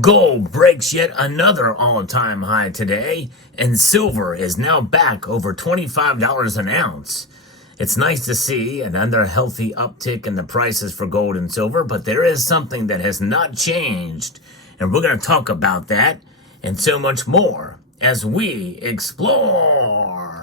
Gold breaks yet another all-time high today, and silver is now back over $25 an ounce. It's nice to see another healthy uptick in the prices for gold and silver, but there is something that has not changed, and we're going to talk about that and so much more as we explore.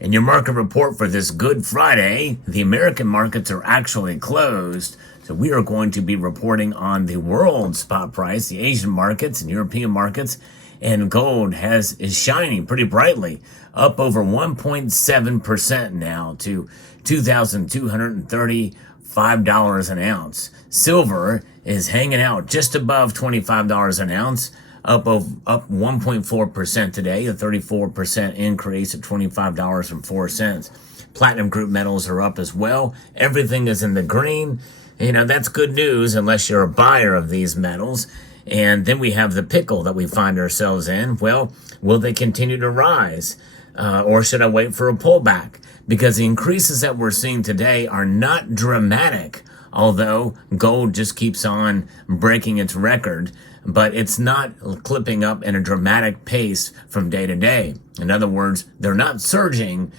In your market report for this Good Friday, the American markets are actually closed. So we are going to be reporting on the world spot price, the Asian markets and European markets, and gold is shining pretty brightly, up over 1.7% now to $2,235 an ounce. Silver is hanging out just above $25 an ounce, up 1.4% today, a 34% increase at $25.04. Platinum group metals are up as well. Everything is in the green. You know, that's good news unless you're a buyer of these metals. And then we have the pickle that we find ourselves in. Well, will they continue to rise? Or should I wait for a pullback? Because the increases that we're seeing today are not dramatic, although gold just keeps on breaking its record, but it's not clipping up in a dramatic pace from day to day. In other words, they're not surging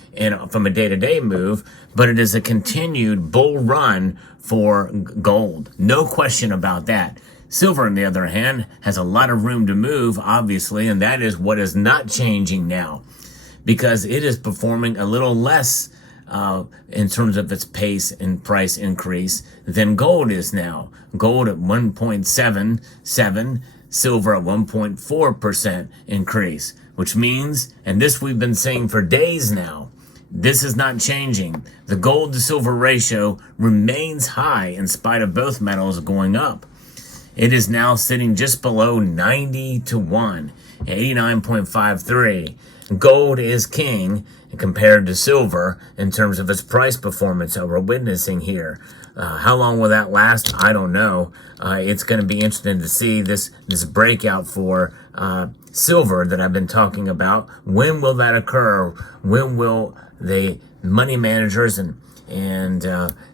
from a day-to-day move, but it is a continued bull run for gold. No question about that. Silver, on the other hand, has a lot of room to move, obviously, and that is what is not changing now, because it is performing a little less in terms of its pace and price increase than gold is now. Gold at 1.77, silver at 1.4% increase, which means, and this we've been saying for days now, this is not changing. The gold to silver ratio remains high in spite of both metals going up. It is now sitting just below 90 to 1, 89.53. Gold is king compared to silver in terms of its price performance that we're witnessing here. How long will that last? I don't know. It's going to be interesting to see this breakout for silver that I've been talking about. When will that occur? When will the money managers and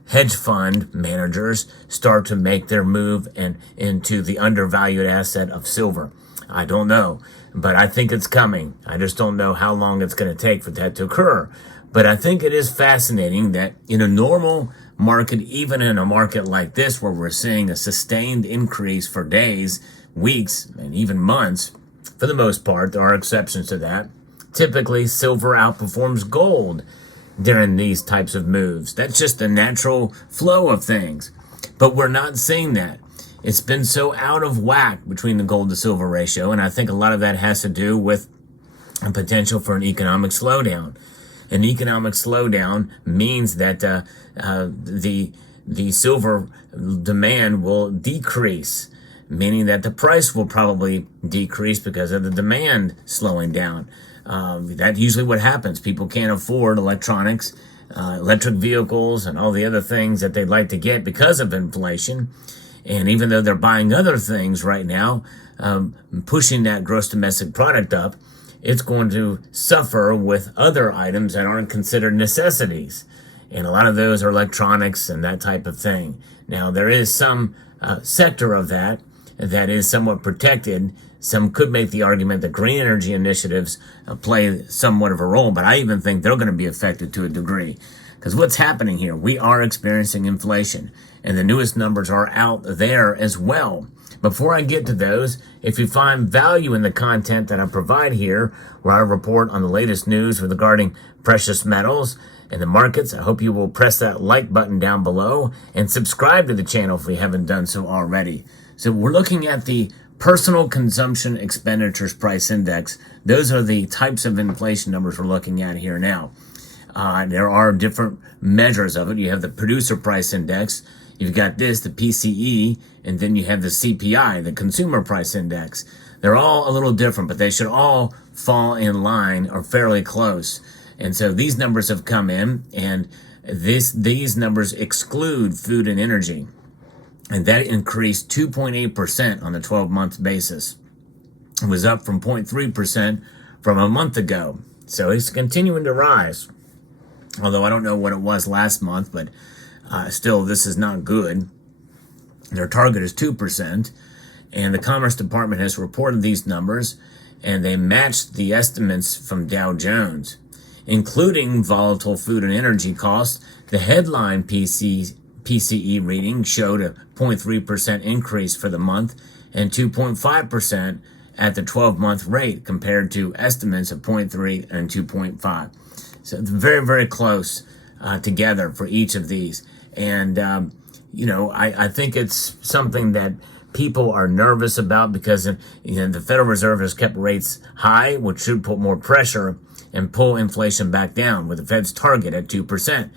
hedge fund managers start to make their move into the undervalued asset of silver? I don't know, but I think it's coming. I just don't know how long it's going to take for that to occur. But I think it is fascinating that in a normal market, even in a market like this where we're seeing a sustained increase for days, weeks, and even months, for the most part, there are exceptions to that. Typically, silver outperforms gold during these types of moves. That's just the natural flow of things. But we're not seeing that. It's been so out of whack between the gold to silver ratio, and I think a lot of that has to do with a potential for an economic slowdown. An economic slowdown means that the silver demand will decrease, meaning that the price will probably decrease because of the demand slowing down. That's usually what happens. People can't afford electronics, electric vehicles, and all the other things that they'd like to get because of inflation. And even though they're buying other things right now, pushing that gross domestic product up, it's going to suffer with other items that aren't considered necessities. And a lot of those are electronics and that type of thing. Now, there is some sector of that is somewhat protected. Some could make the argument that green energy initiatives play somewhat of a role, but I even think they're going to be affected to a degree. Because what's happening here? We are experiencing inflation, and the newest numbers are out there as well. Before I get to those, if you find value in the content that I provide here, where I report on the latest news regarding precious metals and the markets, I hope you will press that like button down below and subscribe to the channel if you haven't done so already. So we're looking at the Personal Consumption Expenditures Price Index. Those are the types of inflation numbers we're looking at here now. There are different measures of it. You have the Producer Price Index. You've got this, the PCE, and then you have the CPI, the Consumer Price Index. They're all a little different, but they should all fall in line or fairly close. And so these numbers have come in, and these numbers exclude food and energy. And that increased 2.8% on the 12-month basis. It was up from 0.3% from a month ago. So it's continuing to rise. although I don't know what it was last month, but still, this is not good. Their target is 2%, and the Commerce Department has reported these numbers, and they matched the estimates from Dow Jones, including volatile food and energy costs. The headline PCE reading showed a 0.3% increase for the month and 2.5% at the 12-month rate compared to estimates of 0.3 and 2.5. So it's very, very close together for each of these. And, I think it's something that people are nervous about because the Federal Reserve has kept rates high, which should put more pressure and pull inflation back down with the Fed's target at 2%.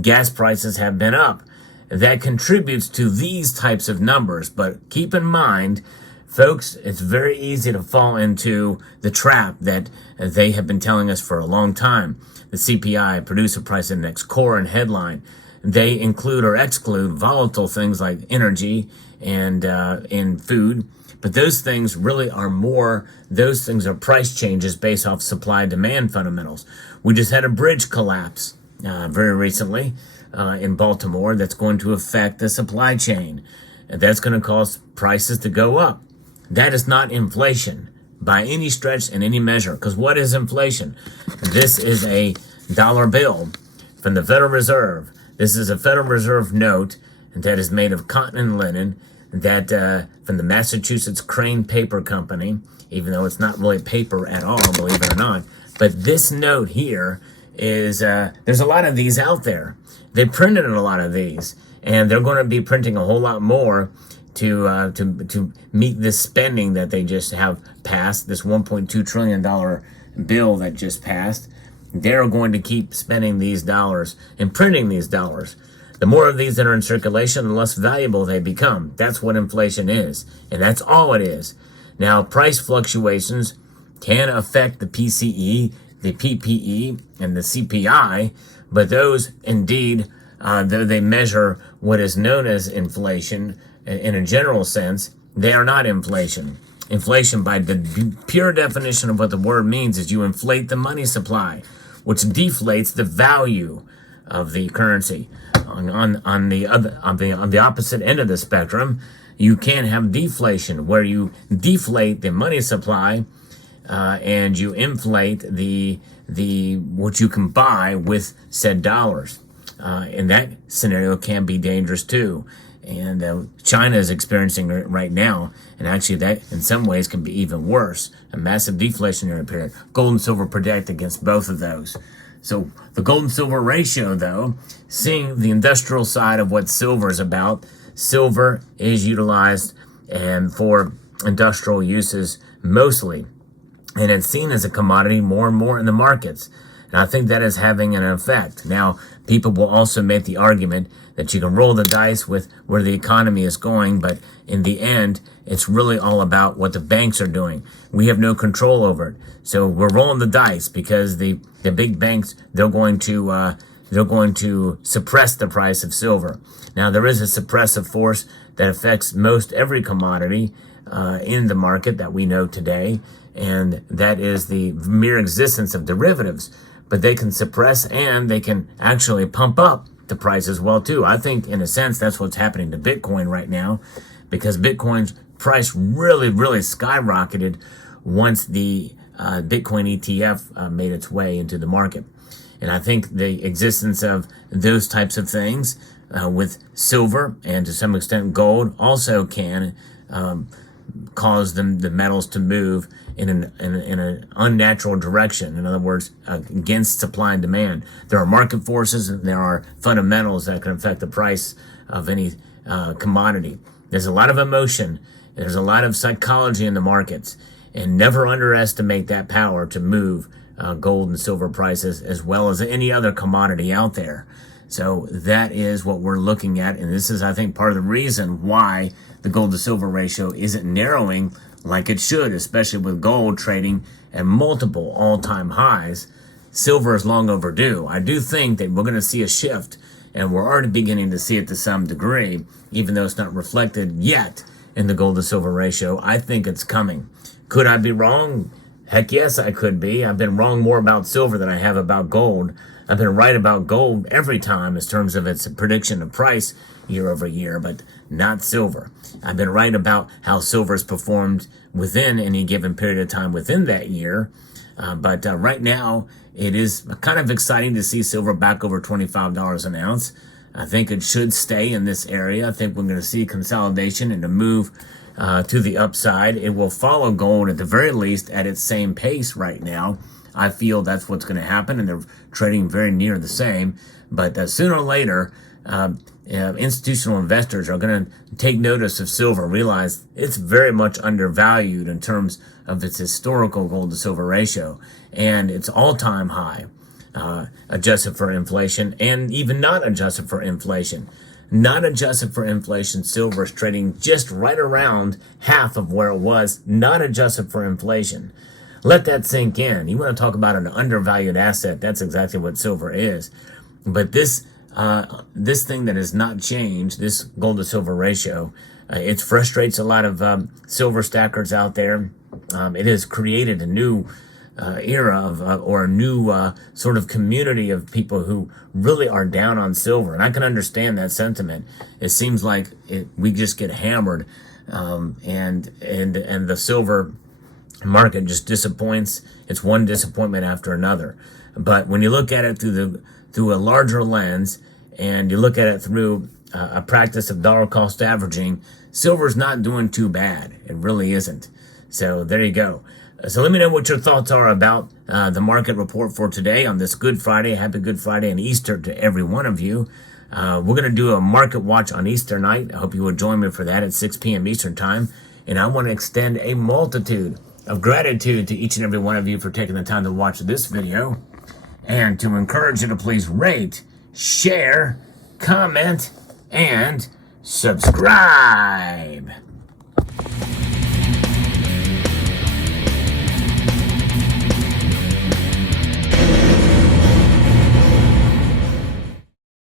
Gas prices have been up. That contributes to these types of numbers. But keep in mind, folks, it's very easy to fall into the trap that they have been telling us for a long time. The CPI, Producer Price Index, core and headline, they include or exclude volatile things like energy and food. But those things really are those things are price changes based off supply-demand fundamentals. We just had a bridge collapse very recently in Baltimore that's going to affect the supply chain. And that's going to cause prices to go up. That is not inflation by any stretch and any measure. Because what is inflation? This is a dollar bill from the Federal Reserve. This is a Federal Reserve note that is made of cotton and linen that from the Massachusetts Crane Paper Company, even though it's not really paper at all, believe it or not. But this note here is, there's a lot of these out there. They printed a lot of these, and they're going to be printing a whole lot more to meet this spending that they just have passed, this $1.2 trillion bill that just passed. They're going to keep spending these dollars and printing these dollars. The more of these that are in circulation, the less valuable they become. That's what inflation is, and that's all it is. Now, price fluctuations can affect the PCE, the PPE, and the CPI, but those indeed, though they measure what is known as inflation in a general sense, they are not inflation. Inflation, by the pure definition of what the word means, is you inflate the money supply, which deflates the value of the currency. On the opposite end of the spectrum, you can have deflation, where you deflate the money supply and you inflate the what you can buy with said dollars. And that scenario can be dangerous too. And China is experiencing it right now, and actually that in some ways can be even worse. A massive deflationary period. Gold and silver protect against both of those. So the gold and silver ratio, though, seeing the industrial side of what silver is about, silver is utilized for industrial uses mostly, and it's seen as a commodity more and more in the markets. And I think that is having an effect. Now, people will also make the argument that you can roll the dice with where the economy is going, but in the end, it's really all about what the banks are doing. We have no control over it. So we're rolling the dice because the big banks, they're going to suppress the price of silver. Now, there is a suppressive force that affects most every commodity in the market that we know today, and that is the mere existence of derivatives. But they can suppress and they can actually pump up the price as well too. I think in a sense that's what's happening to Bitcoin right now, because Bitcoin's price really skyrocketed once the Bitcoin ETF made its way into the market. And I think the existence of those types of things with silver and to some extent gold also can cause the metals to move in an unnatural direction. In other words, against supply and demand. There are market forces and there are fundamentals that can affect the price of any commodity. There's a lot of emotion. There's a lot of psychology in the markets, and never underestimate that power to move gold and silver prices as well as any other commodity out there. So that is what we're looking at, and this is, I think, part of the reason why the gold to silver ratio isn't narrowing like it should, especially with gold trading at multiple all-time highs. Silver is long overdue. I do think that we're going to see a shift, and we're already beginning to see it to some degree, even though it's not reflected yet in the gold to silver ratio. I think it's coming. Could I be wrong? Heck yes, I could be. I've been wrong more about silver than I have about gold. I've been right about gold every time in terms of its prediction of price year over year, but not silver. I've been right about how silver's performed within any given period of time within that year. But right now, it is kind of exciting to see silver back over $25 an ounce. I think it should stay in this area. I think we're going to see consolidation and a move to the upside. It will follow gold at the very least at its same pace right now. I feel that's what's going to happen, and they're trading very near the same. But sooner or later, institutional investors are going to take notice of silver, realize it's very much undervalued in terms of its historical gold to silver ratio, and its all-time high, adjusted for inflation, and even not adjusted for inflation. Not adjusted for inflation, silver is trading just right around half of where it was, not adjusted for inflation. Let that sink in. You want to talk about an undervalued asset, that's exactly what silver is. But this thing that has not changed, this gold to silver ratio, it frustrates a lot of silver stackers out there. It has created a new era of, or a new sort of community of people who really are down on silver. And I can understand that sentiment. It seems like we just get hammered, and the silver market just disappoints. It's one disappointment after another. But when you look at it through a larger lens, and you look at it through a practice of dollar cost averaging, silver's not doing too bad. It really isn't. So there you go. So let me know what your thoughts are about the market report for today on this Good Friday. Happy Good Friday and Easter to every one of you. We're going to do a market watch on Easter night. I hope you will join me for that at 6 p.m. Eastern time. And I want to extend a multitude of gratitude to each and every one of you for taking the time to watch this video, and to encourage you to please rate, share, comment, and subscribe.